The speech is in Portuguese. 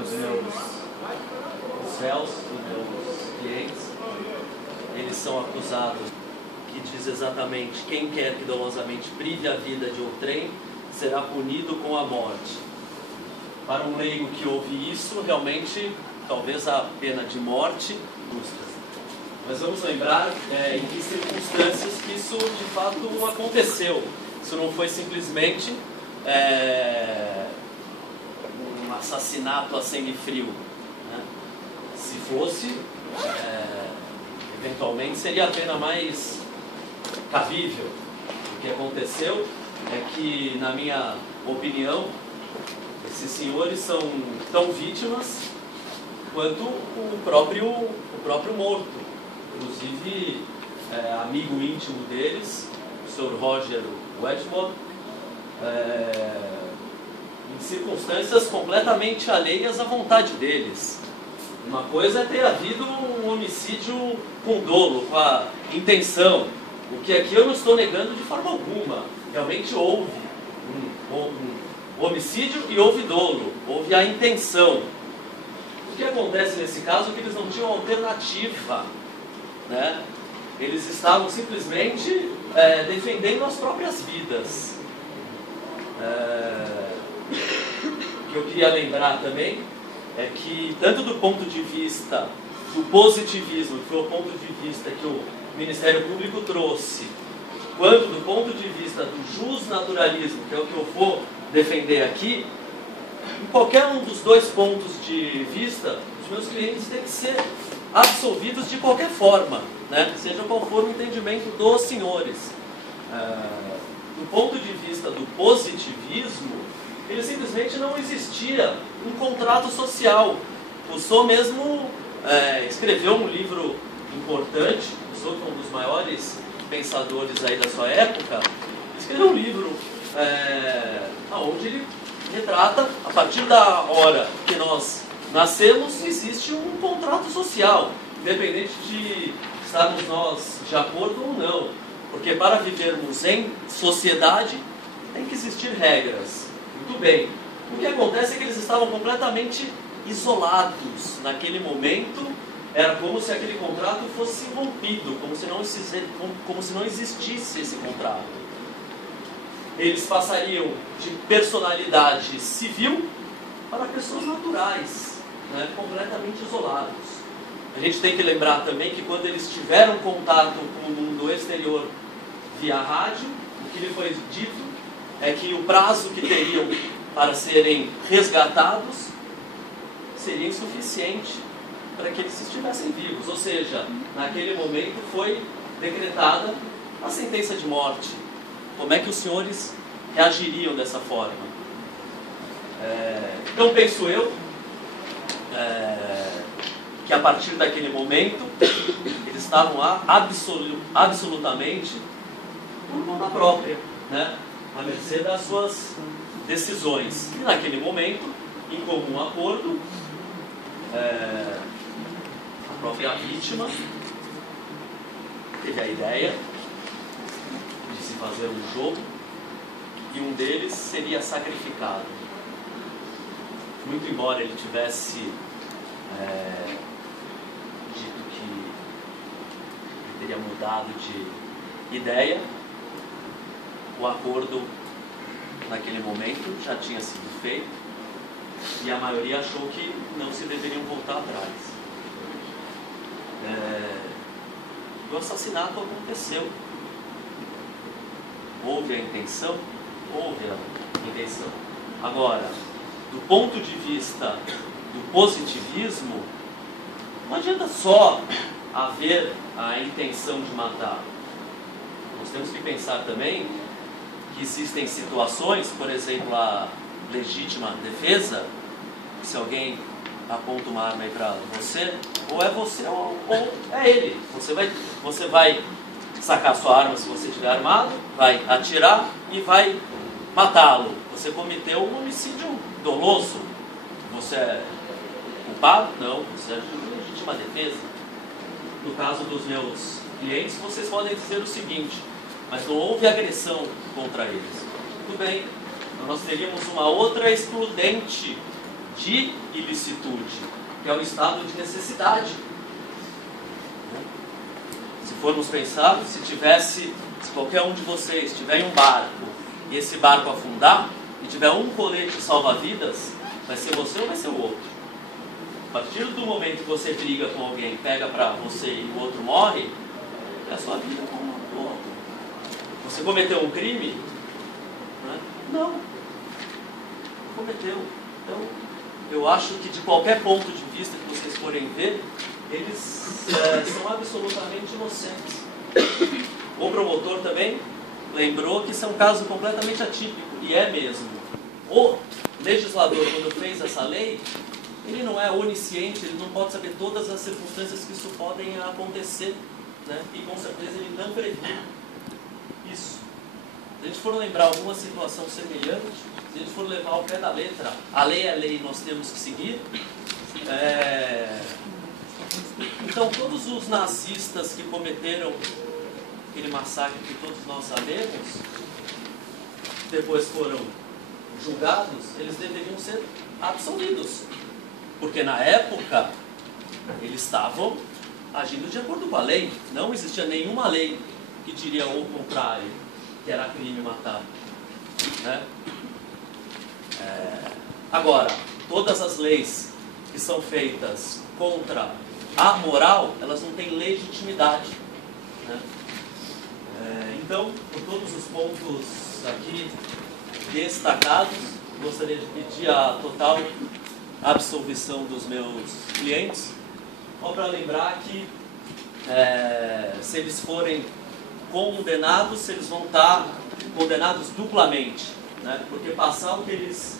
os meus réus, os meus clientes, eles são acusados, que diz exatamente: quem quer que dolosamente prive a vida de outrem será punido com a morte. Para um leigo que ouve isso, realmente, talvez a pena de morte justa. Mas vamos lembrar em que circunstâncias que isso de fato aconteceu. Isso não foi simplesmente um assassinato a sangue frio, né? Se fosse, eventualmente seria a pena mais cabível. O que aconteceu é que, na minha opinião, esses senhores são tão vítimas quanto o próprio morto. Inclusive, amigo íntimo deles, o Sr. Roger Wedgwood, em circunstâncias completamente alheias à vontade deles. Uma coisa é ter havido um homicídio com dolo, com a intenção, o que aqui eu não estou negando de forma alguma. Realmente houve um homicídio e houve dolo, houve a intenção. O que acontece nesse caso é que eles não tinham alternativa, né? Eles estavam simplesmente defendendo as próprias vidas. O que eu queria lembrar também é que, tanto do ponto de vista do positivismo, que foi o ponto de vista que o Ministério Público trouxe, quanto do ponto de vista do justnaturalismo, que é o que eu vou defender aqui, em qualquer um dos dois pontos de vista, os meus clientes têm que ser absolvidos de qualquer forma, né? Seja qual for o entendimento dos senhores. Do ponto de vista do positivismo, ele simplesmente não existia um contrato social. Rousseau mesmo escreveu um livro importante. Rousseau foi um dos maiores pensadores aí da sua época. Escreveu um livro onde ele retrata, a partir da hora que nós nascemos, existe um contrato social, independente de estarmos nós de acordo ou não, porque para vivermos em sociedade tem que existir regras. Muito bem. O que acontece é que eles estavam completamente isolados naquele momento. Era como se aquele contrato fosse rompido, como se não existisse esse contrato. Eles passariam de personalidade civil para pessoas naturais, né, completamente isolados. A gente tem que lembrar também que, quando eles tiveram contato com o mundo exterior via rádio, o que lhe foi dito é que o prazo que teriam para serem resgatados seria insuficiente para que eles estivessem vivos. Ou seja, naquele momento foi decretada a sentença de morte. Como é que os senhores reagiriam dessa forma? Então penso eu que, a partir daquele momento, eles estavam lá absolutamente por conta própria, né? À mercê das suas decisões. E naquele momento, em comum acordo, a própria vítima teve a ideia de se fazer um jogo, e um deles seria sacrificado. Muito embora ele tivesse dito que ele teria mudado de ideia, o acordo naquele momento já tinha sido feito, e a maioria achou que não se deveriam voltar atrás. O assassinato aconteceu. Houve a intenção? Houve a intenção. Agora, do ponto de vista do positivismo, não adianta só haver a intenção de matar. Nós temos que pensar também que existem situações, por exemplo, a legítima defesa. Se alguém aponta uma arma aí para você, ou é você ou é ele. Você vai sacar sua arma se você estiver armado, vai atirar e vai matá-lo. Você cometeu um homicídio doloso. Você é culpado? Não, você é de legítima defesa. No caso dos meus clientes, vocês podem dizer o seguinte: mas não houve agressão contra eles. Tudo bem, então nós teríamos uma outra excludente de ilicitude, que é um estado de necessidade. Se formos pensar, se qualquer um de vocês tiver em um barco e esse barco afundar e tiver um colete salva-vidas, vai ser você ou vai ser o outro? A partir do momento que você briga com alguém, pega pra você e o outro morre, é a sua vida com o outro. Você cometeu um crime? Né? Não. Cometeu. Então, eu acho que de qualquer ponto de vista que vocês forem ver, eles são absolutamente inocentes. O promotor também lembrou que isso é um caso completamente atípico, e é mesmo. O legislador, quando fez essa lei, ele não é onisciente, ele não pode saber todas as circunstâncias que isso podem acontecer, né? E com certeza ele não previu isso. Se a gente for lembrar alguma situação semelhante, se a gente for levar ao pé da letra, a lei é lei, nós temos que seguir. Então todos os nazistas que cometeram aquele massacre que todos nós sabemos, depois foram julgados, eles deveriam ser absolvidos. Porque na época, eles estavam agindo de acordo com a lei. Não existia nenhuma lei que diria o contrário, que era crime matar. Né? Agora, todas as leis que são feitas contra a moral, elas não têm legitimidade. Né? Então, por todos os pontos aqui destacados, gostaria de pedir a total absolvição dos meus clientes, só para lembrar que se eles forem condenados, eles vão estar condenados duplamente, né? Porque passar o que eles